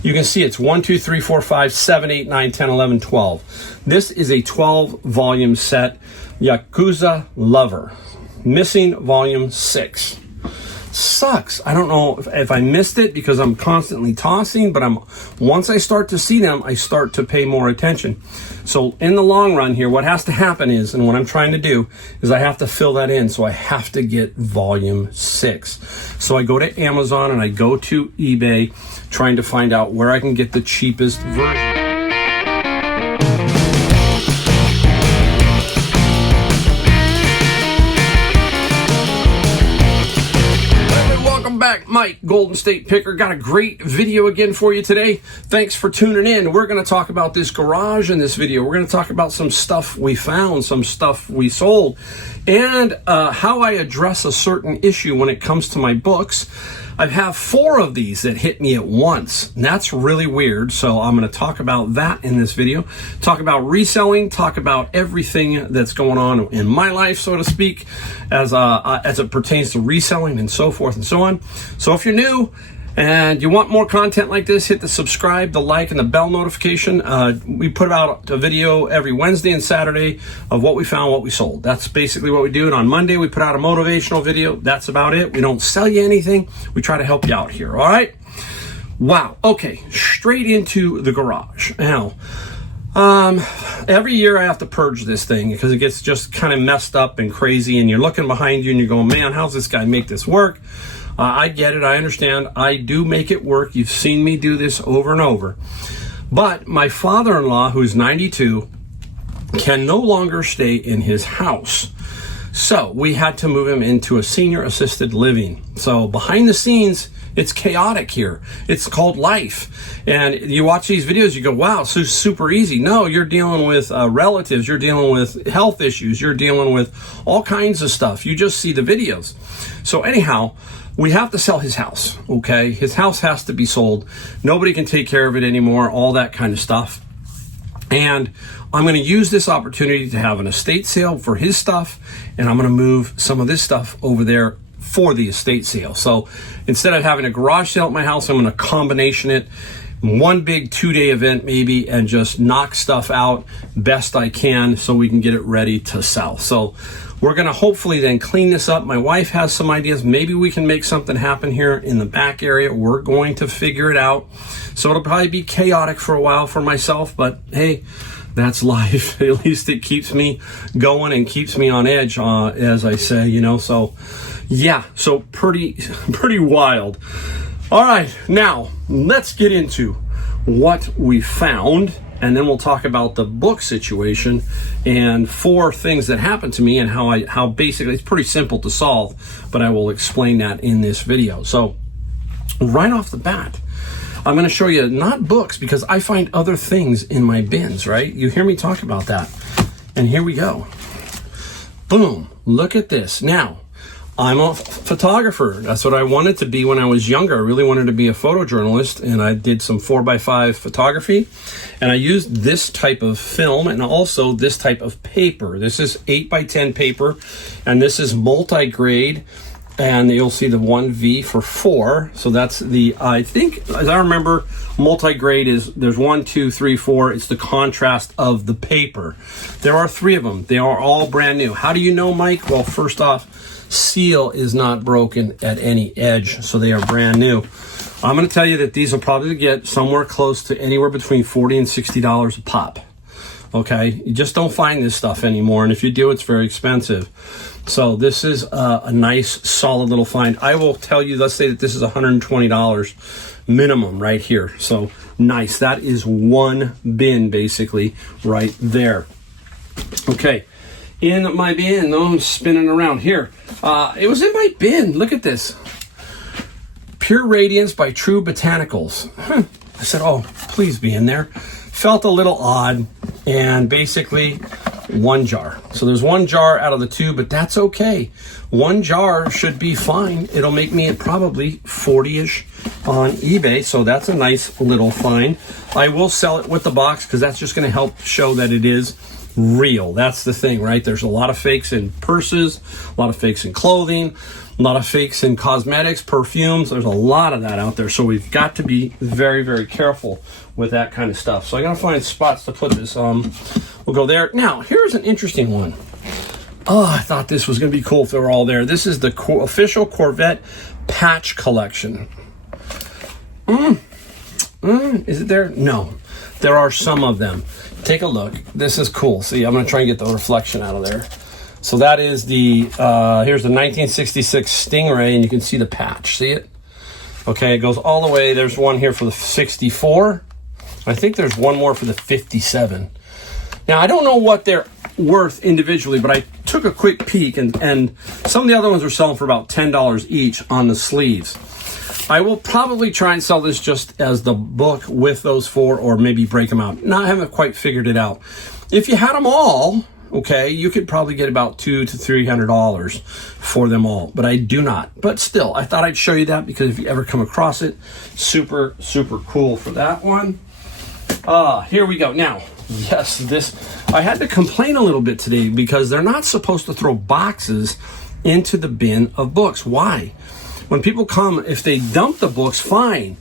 You can see it's 1, 2, 3, 4, 5, 7, 8, 9, 10, 11, 12. This is a 12 volume set, Yakuza Lover. Missing volume 6. Sucks. I don't know if I missed it because I'm constantly tossing, but once I start to see them, I start to pay more attention. So in the long run here, what has to happen is, and what I'm trying to do, is I have to fill that in. So I have to get volume 6. So I go to Amazon and I go to eBay trying to find out where I can get the cheapest version. Back, Mike, Golden State Picker. Got a great video again for you today. Thanks for tuning in. We're going to talk about this garage in this video. We're going to talk about some stuff we found, some stuff we sold, and how I address a certain issue when it comes to my books. I have 4 of these that hit me at once, and that's really weird. So I'm going to talk about that in this video. Talk about reselling, talk about everything that's going on in my life, so to speak, as it pertains to reselling and so forth and so on. So if you're new and you want more content like this, hit the subscribe, the like, and the bell notification. We put out a video every Wednesday and Saturday of what we found, what we sold. That's basically what we do. And on Monday, we put out a motivational video. That's about it. We don't sell you anything. We try to help you out here. All right? Wow. Okay. Straight into the garage. Now, every year I have to purge this thing because it gets just kind of messed up and crazy. And you're looking behind you and you're going, man, how's this guy make this work? I get it. I understand. I do make it work. You've seen me do this over and over. But my father-in-law, who's 92, can no longer stay in his house. So we had to move him into a senior assisted living. So behind the scenes, it's chaotic here. It's called life. And you watch these videos, you go, wow, so super easy. No, you're dealing with relatives. You're dealing with health issues. You're dealing with all kinds of stuff. You just see the videos. So anyhow, we have to sell his house, okay? His house has to be sold. Nobody can take care of it anymore, all that kind of stuff. And I'm going to use this opportunity to have an estate sale for his stuff, and I'm going to move some of this stuff over there for the estate sale. So instead of having a garage sale at my house, I'm going to combination it, one big 2-day event maybe, and just knock stuff out best I can so we can get it ready to sell. So we're going to hopefully then clean this up. My wife has some ideas. Maybe we can make something happen here in the back area. We're going to figure it out. So it'll probably be chaotic for a while for myself, but hey, that's life. At least it keeps me going and keeps me on edge, as I say, you know. So yeah, so pretty wild. All right, now let's get into what we found, and then we'll talk about the book situation and 4 things that happened to me and how basically it's pretty simple to solve, but I will explain that in this video. So right off the bat, I'm going to show you not books because I find other things in my bins, right? You hear me talk about that. And here we go. Boom. Look at this. Now, I'm a photographer. That's what I wanted to be when I was younger. I really wanted to be a photojournalist, and I did some 4x5 photography, and I used this type of film and also this type of paper. This is 8x10 paper, and this is multi-grade, and you'll see the 1V for 4. So that's the, I think, as I remember, multi-grade is, there's 1, 2, 3, 4. It's the contrast of the paper. There are 3 of them. They are all brand new. How do you know, Mike? Well, first off, seal is not broken at any edge, so they are brand new. I'm going to tell you that these will probably get somewhere close to anywhere between $40 and $60 a pop. Okay, you just don't find this stuff anymore, and if you do, it's very expensive. So this is a nice, solid little find. I will tell you, let's say that this is $120 minimum right here. So nice. That is one bin basically right there. Okay. In my bin, no, I'm spinning around here. It was in my bin. Look at this. Pure Radiance by True Botanicals. I said, oh, please be in there. Felt a little odd, and basically 1 jar. So there's 1 jar out of the 2, but that's okay. 1 jar should be fine. It'll make me probably 40-ish on eBay, so that's a nice little find. I will sell it with the box because that's just going to help show that it is real. That's the thing, right? There's a lot of fakes in purses, a lot of fakes in clothing, A lot of fakes in cosmetics, perfumes. There's a lot of that out there. So we've got to be very, very careful with that kind of stuff. So I got to find spots to put this. We'll go there. Now, here's an interesting one. Oh, I thought this was going to be cool if they were all there. This is the official Corvette patch collection. Is it there? No. There are some of them. Take a look. This is cool. See, I'm going to try and get the reflection out of there. So that is the, here's the 1966 Stingray, and you can see the patch. See it? Okay, it goes all the way. There's one here for the 64. I think there's one more for the 57. Now, I don't know what they're worth individually, but I took a quick peek, and some of the other ones are selling for about $10 each on the sleeves. I will probably try and sell this just as the book with those four, or maybe break them out. Now, I haven't quite figured it out. If you had them all, okay, you could probably get about $200 to $300 for them all, but I do not. But still, I thought I'd show you that because if you ever come across it, super, super cool for that one. Here we go. Now, yes, I had to complain a little bit today because they're not supposed to throw boxes into the bin of books. Why? When people come, if they dump the books, fine.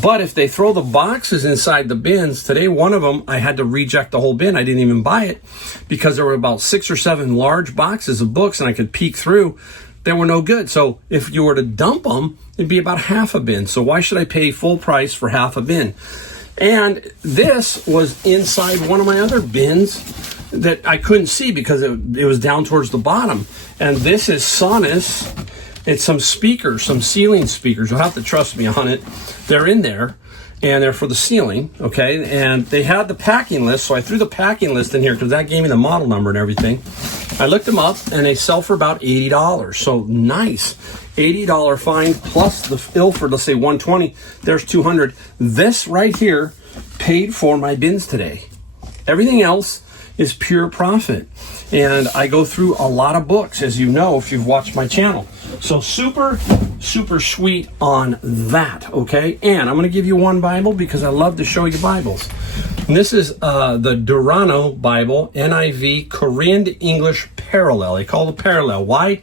But if they throw the boxes inside the bins, today one of them, I had to reject the whole bin. I didn't even buy it because there were about 6 or 7 large boxes of books and I could peek through. They were no good. So if you were to dump them, it'd be about half a bin. So why should I pay full price for half a bin? And this was inside one of my other bins that I couldn't see because it was down towards the bottom. And this is Sonus. It's some speakers, some ceiling speakers. You'll have to trust me on it. They're in there, and they're for the ceiling, okay? And they had the packing list, so I threw the packing list in here because that gave me the model number and everything. I looked them up, and they sell for about $80. So nice. $80 fine plus the Ilford, let's say $120. There's $200. This right here paid for my bins today. Everything else is pure profit. And I go through a lot of books, as you know, if you've watched my channel. So super, super sweet on that, okay? And I'm going to give you one Bible because I love to show you Bibles. And this is the Durano Bible, NIV, Korean to English parallel. They call it parallel. Why?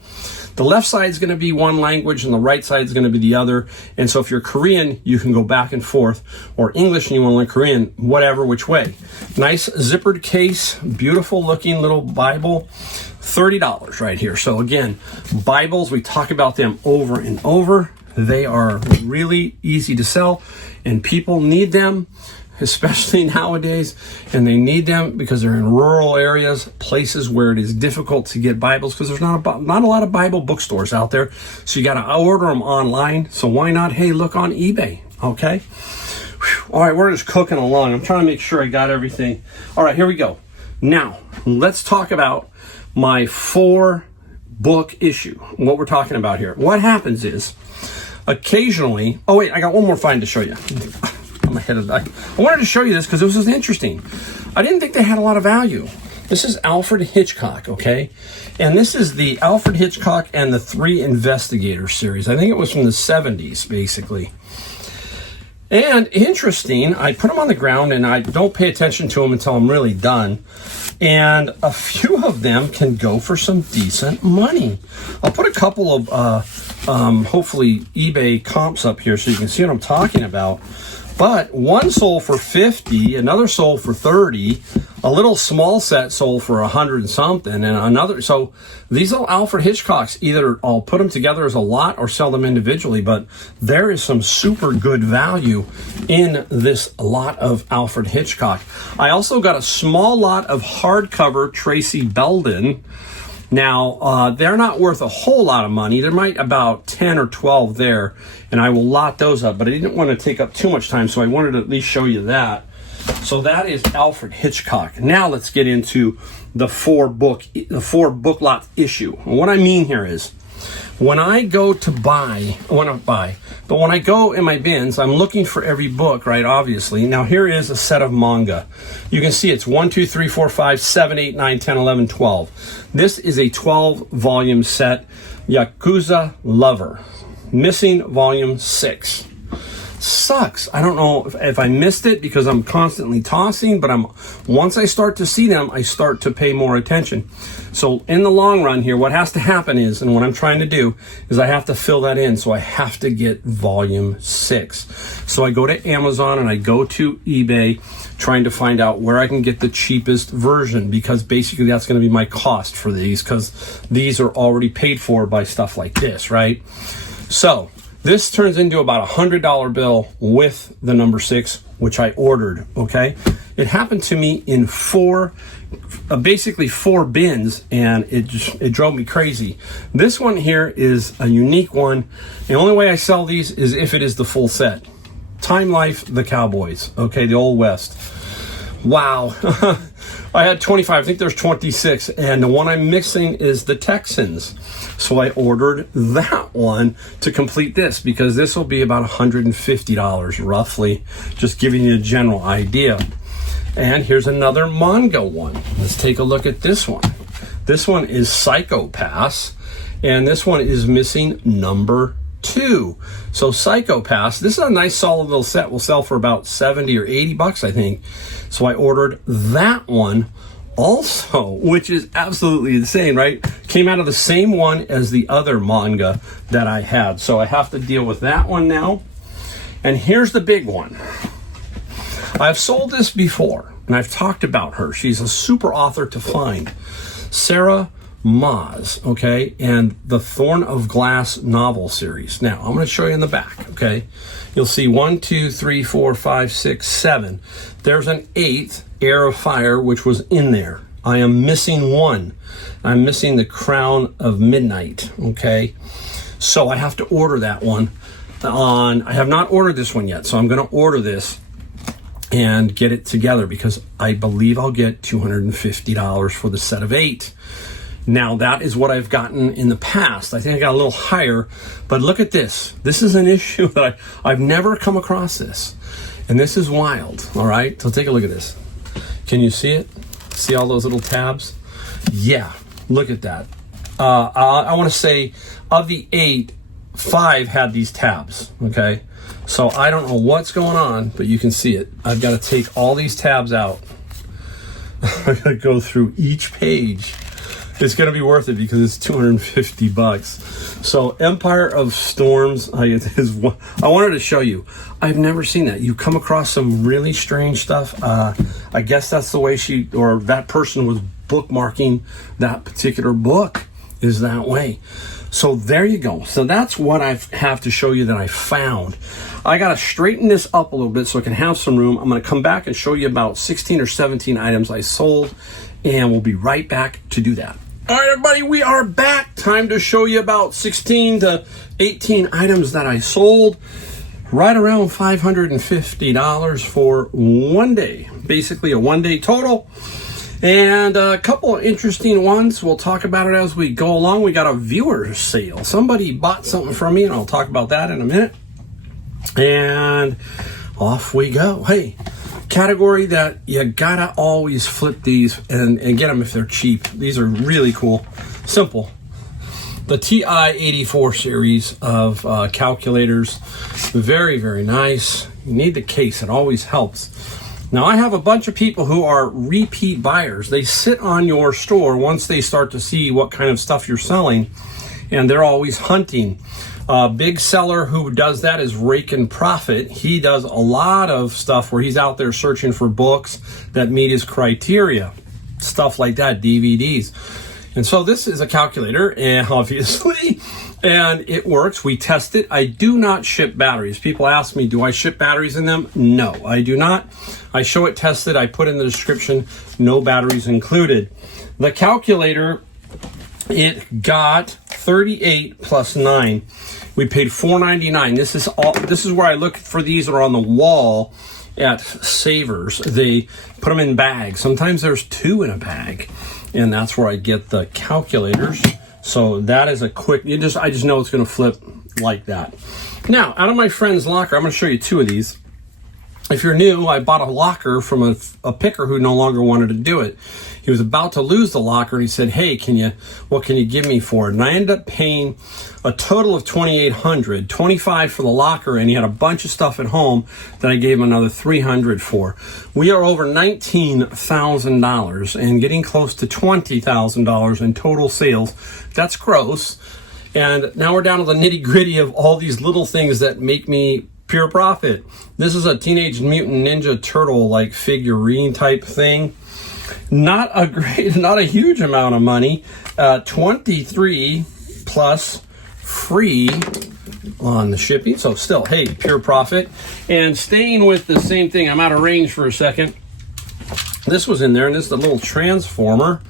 The left side is going to be one language and the right side is going to be the other. And so if you're Korean, you can go back and forth, or English and you want to learn Korean, whatever, which way. Nice zippered case, beautiful looking little Bible, $30 right here. So again, Bibles, we talk about them over and over. They are really easy to sell and people need them, especially nowadays, and they need them because they're in rural areas, places where it is difficult to get Bibles because there's not a lot of Bible bookstores out there. So you got to order them online. So why not, hey, look on eBay, okay? Whew. All right, we're just cooking along. I'm trying to make sure I got everything. All right, here we go. Now, let's talk about my 4-book issue, what we're talking about here. What happens is, occasionally, oh wait, I got one more find to show you. I'm ahead of that. I wanted to show you this because this was interesting. I didn't think they had a lot of value. This is Alfred Hitchcock, okay? And this is the Alfred Hitchcock and the 3 Investigators series. I think it was from the 70s, basically. And interesting, I put them on the ground and I don't pay attention to them until I'm really done. And a few of them can go for some decent money. I'll put a couple of, hopefully, eBay comps up here so you can see what I'm talking about. But one sold for $50, another sold for $30, a little small set sold for $100 and something, and another. So these little Alfred Hitchcocks, either I'll put them together as a lot or sell them individually, but there is some super good value in this lot of Alfred Hitchcock. I also got a small lot of hardcover Tracy Belden. Now, they're not worth a whole lot of money. There might about 10 or 12 there, and I will lot those up, but I didn't want to take up too much time, so I wanted to at least show you that. So that is Alfred Hitchcock. Now let's get into the 4-book lot issue. And what I mean here is, when I go to buy, when I go in my bins, I'm looking for every book, right, obviously. Now here is a set of manga. You can see it's 1, 2, 3, 4, 5, 7, 8, 9, 10, 11, 12. This is a 12-volume set, Yakuza Lover, missing volume 6. Sucks. I don't know if I missed it because I'm constantly tossing, but once I start to see them, I start to pay more attention. So in the long run here, what has to happen is, and what I'm trying to do is I have to fill that in. So I have to get volume 6. So I go to Amazon and I go to eBay trying to find out where I can get the cheapest version, because basically that's going to be my cost for these, because these are already paid for by stuff like this, right? So this turns into about $100 bill with the number 6, which I ordered, okay? It happened to me in basically four bins, and it drove me crazy. This one here is a unique one. The only way I sell these is if it is the full set. Time Life, the Cowboys, okay, the Old West. Wow. I had 25, I think there's 26, and the one I'm mixing is the Texans. So I ordered that one to complete this, because this will be about $150 roughly, just giving you a general idea. And here's another manga one. Let's take a look at this one. This one is Psycho-Pass, and this one is missing number 2. So Psycho-Pass, this is a nice solid little set, will sell for about 70 or 80 bucks, I think. So I ordered that one also, which is absolutely insane, right? Came out of the same one as the other manga that I had. So I have to deal with that one now. And here's the big one. I've sold this before, and I've talked about her. She's a super author to find. Sarah Maas, okay, and the Thorn of Glass novel series. Now, I'm going to show you in the back, okay? You'll see 1, 2, 3, 4, 5, 6, 7. There's an 8th, Heir of Fire, which was in there. I am missing one. I'm missing the Crown of Midnight, okay? So I have to order that one. I have not ordered this one yet, so I'm going to order this and get it together, because I believe I'll get $250 for the set of 8. Now, that is what I've gotten in the past. I think I got a little higher, but look at this. This is an issue that I've never come across this, and this is wild, all right? So take a look at this. Can you see it? See all those little tabs? Yeah, look at that. I want to say of the 8, 5 had these tabs, okay? So I don't know what's going on, but you can see it. I've got to take all these tabs out. I got to go through each page. It's going to be worth it because it's 250 bucks. So Empire of Storms, I wanted to show you. I've never seen that. You come across some really strange stuff. I guess that's the way that person was bookmarking that particular book, is that way. So there you go. So that's what I have to show you that I found. I got to straighten this up a little bit so I can have some room. I'm going to come back and show you about 16 or 17 items I sold, and we'll be right back to do that. All right, everybody, we are back. Time to show you about 16 to 18 items that I sold. Right around $550 for one day. Basically a one-day total. And a couple of interesting ones. We'll talk about it as we go along. We got a viewer sale. Somebody bought something from me, and I'll talk about that in a minute. And off we go. Hey, category that you gotta always flip these and get them if they're cheap. These are really cool. Simple. The TI-84 series of calculators. Very, very nice. You need the case. It always helps. Now, I have a bunch of people who are repeat buyers. They sit on your store once they start to see what kind of stuff you're selling, and they're always hunting. A big seller who does that is Rake and Profit. He does a lot of stuff where he's out there searching for books that meet his criteria. Stuff like that, DVDs. And so this is a calculator, and obviously, and it works. We test it. I do not ship batteries. People ask me, do I ship batteries in them? No, I do not. I show it tested. I put in the description, no batteries included. The calculator, it got 38 plus 9. We paid $4.99. This is where I look for these that are on the wall at Savers. They put them in bags. Sometimes there's 2 in a bag, and that's where I get the calculators. So that is a quick. I just know it's going to flip like that. Now, out of my friend's locker, I'm going to show you 2 of these. If you're new, I bought a locker from a picker who no longer wanted to do it. He was about to lose the locker, and he said, "Hey, what can you give me for it?" And I ended up paying a total of $2,800, $25 for the locker, and he had a bunch of stuff at home that I gave him another $300 for. We are over $19,000 and getting close to $20,000 in total sales. That's gross. And now we're down to the nitty-gritty of all these little things that make me pure profit. This is a Teenage Mutant Ninja Turtle like figurine type thing. Not a huge amount of money. 23 plus free on the shipping. So still, hey, pure profit. And staying with the same thing, I'm out of range for a second. This was in there, and this is the little transformer.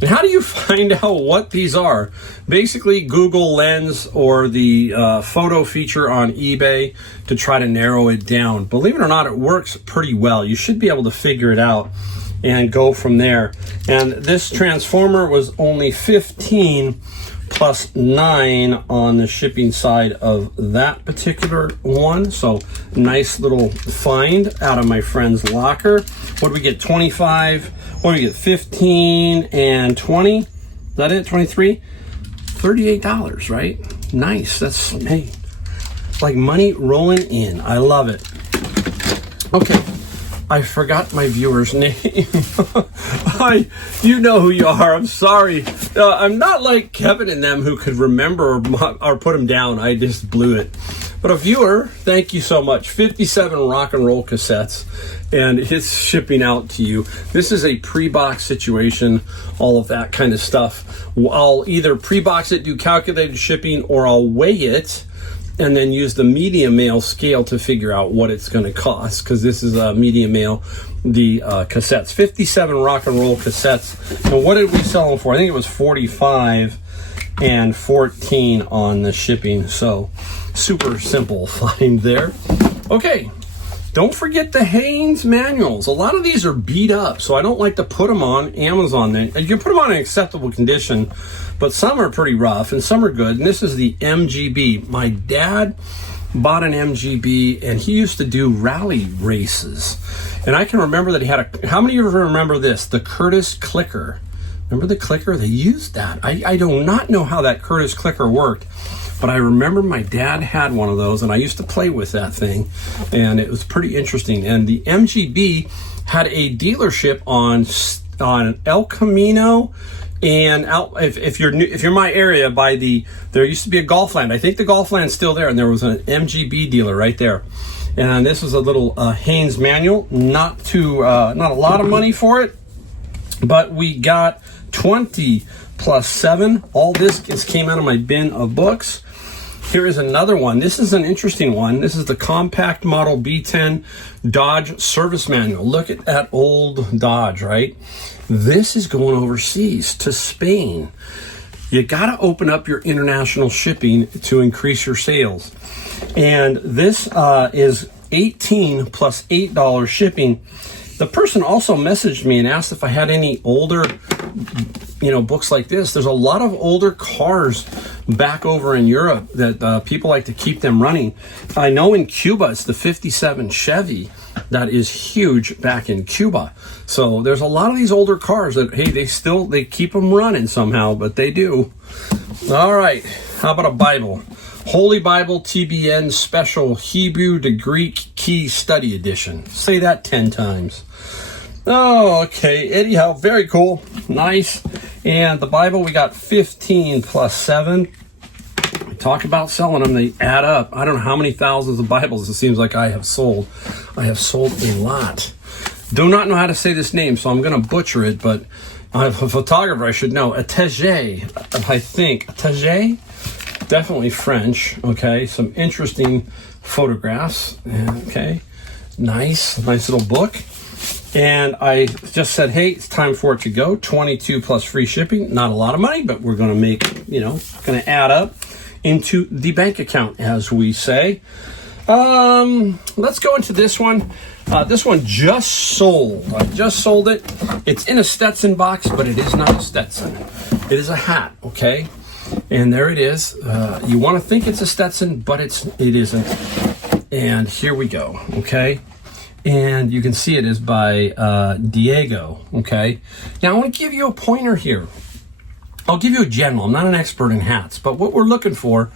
And how do you find out what these are? Basically, Google Lens or the photo feature on eBay to try to narrow it down. Believe it or not, it works pretty well. You should be able to figure it out and go from there. And this transformer was only 15 plus 9 on the shipping side of that particular one. So nice little find out of my friend's locker. What do we get? 25. What do we get? 15 and 20. Is that it? 23? $38, right? Nice. That's, hey, like money rolling in. I love it. Okay. I forgot my viewer's name. You know who you are. I'm sorry. I'm not like Kevin and them who could remember or put them down. I just blew it. But a viewer, thank you so much. 57 rock and roll cassettes, and it's shipping out to you. This is a pre-box situation, all of that kind of stuff. I'll either pre-box it, do calculated shipping, or I'll weigh it and then use the medium mail scale to figure out what it's going to cost, because this is a medium mail, the cassettes. 57 rock and roll cassettes. And what did we sell them for? I think it was 45 and 14 on the shipping. So super simple find there. Okay, don't forget the Haynes manuals. A lot of these are beat up, so I don't like to put them on Amazon. You can put them on in acceptable condition, but some are pretty rough and some are good. And this is the MGB. My dad bought an MGB, and he used to do rally races. And I can remember that he had how many of you remember this? The Curtis clicker. Remember the clicker? They used that. I do not know how that Curtis clicker worked, but I remember my dad had one of those, and I used to play with that thing, and it was pretty interesting. And the MGB had a dealership on El Camino, and out, if you're my area, there used to be a Golfland. I think the Golfland's still there, and there was an MGB dealer right there. And this was a little Haynes manual, not a lot of money for it, but we got 20 plus 7. All this came out of my bin of books. Here is another one. This is an interesting one. This is the Compact Model B10 Dodge Service Manual. Look at that old Dodge, right? This is going overseas to Spain. You got to open up your international shipping to increase your sales. And this is $18 plus $8 shipping. The person also messaged me and asked if I had any older, books like this. There's a lot of older cars back over in Europe that people like to keep them running. I know in Cuba, it's the 57 Chevy that is huge back in Cuba. So there's a lot of these older cars that, hey, they keep them running somehow, but they do. All right, how about a Bible? Holy Bible TBN Special Hebrew to Greek Key Study Edition. Say that 10 times. Oh, okay. Anyhow, very cool. Nice. And the Bible, we got 15 plus 7. We talk about selling them. They add up. I don't know how many thousands of Bibles it seems like I have sold. I have sold a lot. Do not know how to say this name, so I'm going to butcher it, but I'm a photographer. I should know. Atelier, I think. Atelier? Definitely French. Okay, some interesting photographs. Okay, nice little book. And I just said, hey, it's time for it to go. 22 plus free shipping. Not a lot of money, but we're going to make, going to add up into the bank account, as we say. Let's go into this one. This one just sold. I just sold it. It's in a Stetson box, but it is not a Stetson. It is a hat, okay? And there it is. You want to think it's a Stetson, but it isn't. And here we go, okay? and you can see it is by Diego. Okay, now I want to give you a pointer here. I'll give you a general. I'm not an expert in hats, but what we're looking for,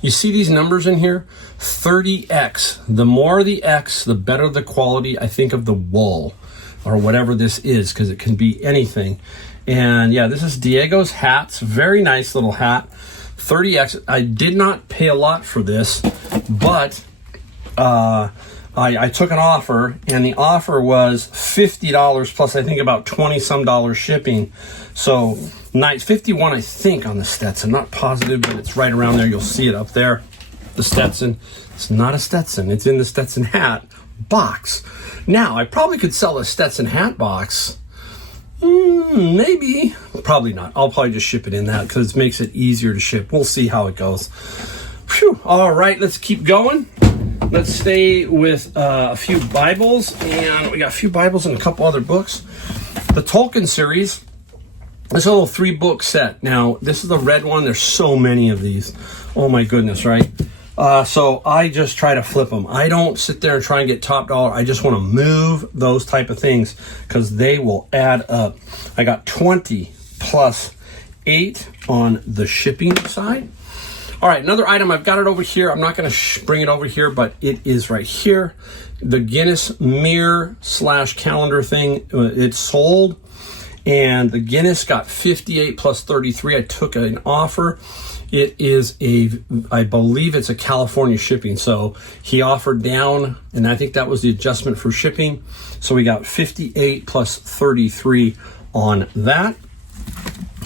you see these numbers in here? 30X. The more the X, the better the quality, I think, of the wool or whatever this is, because it can be anything. And yeah, this is Diego's hats. Very nice little hat. 30X. I did not pay a lot for this, but I took an offer, and the offer was $50 plus I think about 20 some dollars shipping. So nice. 51 I think on the Stetson. Not positive, but it's right around there. You'll see it up there. The Stetson. It's not a Stetson. It's in the Stetson hat box. Now, I probably could sell a Stetson hat box. Maybe. Probably not. I'll probably just ship it in that because it makes it easier to ship. We'll see how it goes. Whew. All right, let's keep going. Let's stay with a few Bibles, and we got a few Bibles and a couple other books. The Tolkien series. This is a little 3-book set. Now, this is the red one. There's so many of these. Oh my goodness, right? So I just try to flip them. I don't sit there and try and get top dollar. I just want to move those type of things because they will add up. I got 20 plus 8 on the shipping side. All right, another item. I've got it over here. I'm not going to bring it over here, but it is right here. The Guinness mirror / calendar thing. It's sold. And the Guinness got 58 plus 33. I took an offer. It is I believe it's a California shipping. So he offered down, and I think that was the adjustment for shipping. So we got 58 plus 33 on that.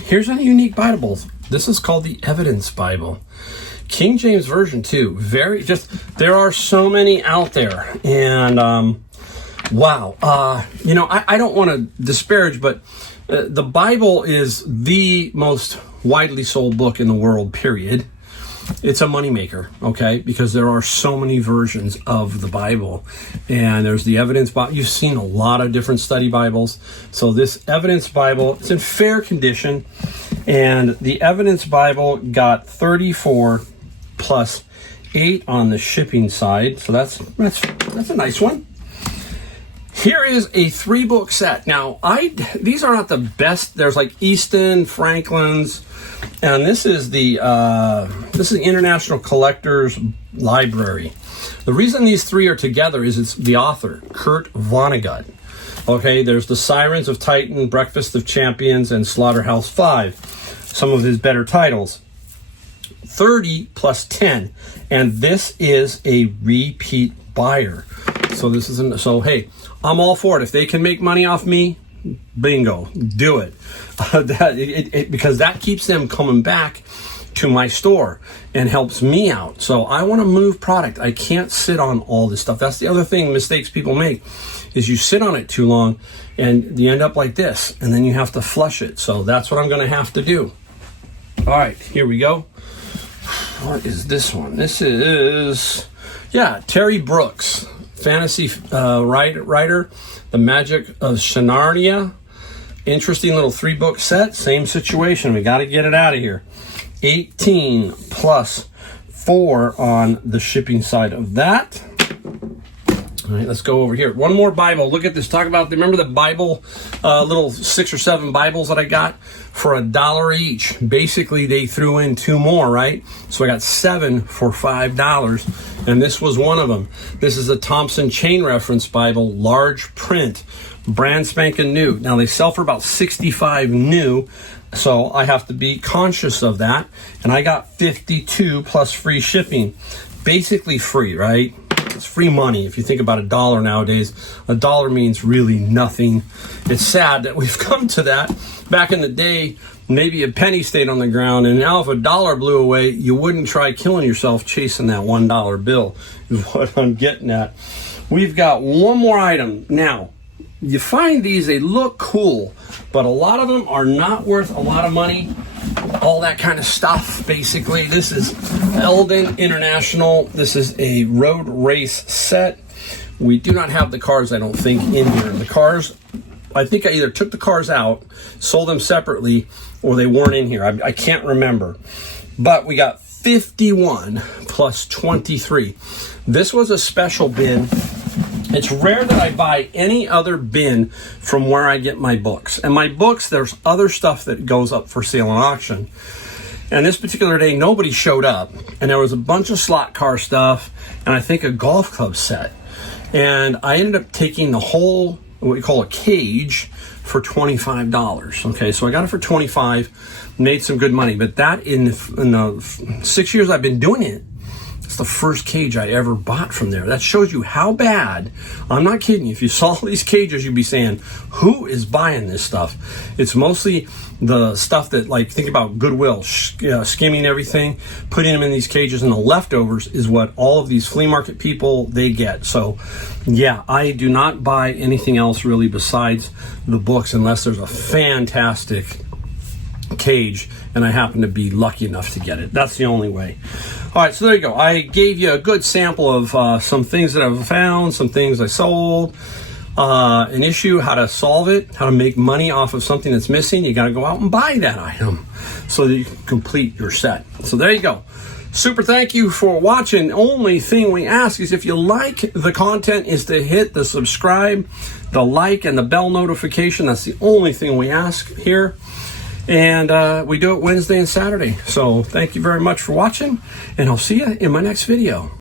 Here's a unique Bible. This is called the Evidence Bible. King James Version too. There are so many out there. And wow. I don't want to disparage, but the Bible is the most widely sold book in the world, period. It's a moneymaker, okay? Because there are so many versions of the Bible. And there's the Evidence Bible. You've seen a lot of different study Bibles. So this Evidence Bible, it's in fair condition. And the Evidence Bible got 34 plus 8 on the shipping side. So that's a nice one. Here is a 3-book set. Now, these are not the best. There's like Easton, Franklin's, and this is the International Collectors Library. The reason these 3 are together is it's the author, Kurt Vonnegut. Okay, there's The Sirens of Titan, Breakfast of Champions, and Slaughterhouse 5. Some of his better titles. 30 plus 10, and this is a repeat buyer. So hey, I'm all for it. If they can make money off me, bingo, do it. Because that keeps them coming back to my store and helps me out. So I want to move product. I can't sit on all this stuff. That's the other thing, mistakes people make, is you sit on it too long and you end up like this, and then you have to flush it. So that's what I'm going to have to do. All right, here we go. What is this one? This is, Terry Brooks, fantasy writer, The Magic of Shanarnia. Interesting little 3-book set. Same situation. We got to get it out of here. 18 plus 4 on the shipping side of that. All right, let's go over here. One more Bible. Look at this. Remember the Bible, little 6 or 7 Bibles that I got for $1 each? Basically, they threw in 2 more, right? So I got 7 for $5, and this was one of them. This is a Thompson Chain Reference Bible, large print, brand spanking new. Now, they sell for about $65 new, so I have to be conscious of that. And I got 52 plus free shipping. Basically free, right? It's free money. If you think about $1 nowadays, $1 means really nothing. It's sad that we've come to that. Back in the day, maybe a penny stayed on the ground, and now if $1 blew away, you wouldn't try killing yourself chasing that $1 bill, is what I'm getting at. We've got one more item. Now, you find these, they look cool, but a lot of them are not worth a lot of money. All that kind of stuff, basically. This is Eldon International. This is a road race set. We do not have the cars, I don't think, in here. The cars, I think I either took the cars out, sold them separately, or they weren't in here. I can't remember. But we got 51 plus 23. This was a special bin. It's rare that I buy any other bin from where I get my books. And my books, there's other stuff that goes up for sale and auction. And this particular day, nobody showed up. And there was a bunch of slot car stuff and I think a golf club set. And I ended up taking the whole, what we call a cage, for $25. Okay, so I got it for $25, made some good money. But that in the 6 years I've been doing it, it's the first cage I ever bought from there. That shows you how bad. I'm not kidding you. If you saw these cages, you'd be saying, who is buying this stuff? It's mostly the stuff that, like, think about Goodwill, skimming everything, putting them in these cages, and the leftovers is what all of these flea market people, they get. So, yeah, I do not buy anything else really besides the books unless there's a fantastic cage and I happen to be lucky enough to get it. That's the only way. All right, so there you go. I gave you a good sample of some things that I've found, some things I sold, an issue, how to solve it, how to make money off of something that's missing. You got to go out and buy that item so that you can complete your set. So there you go. Super thank you for watching. Only thing we ask is if you like the content is to hit the subscribe, the like, and the bell notification. That's the only thing we ask here. And we do it Wednesday and Saturday. So thank you very much for watching, and I'll see you in my next video.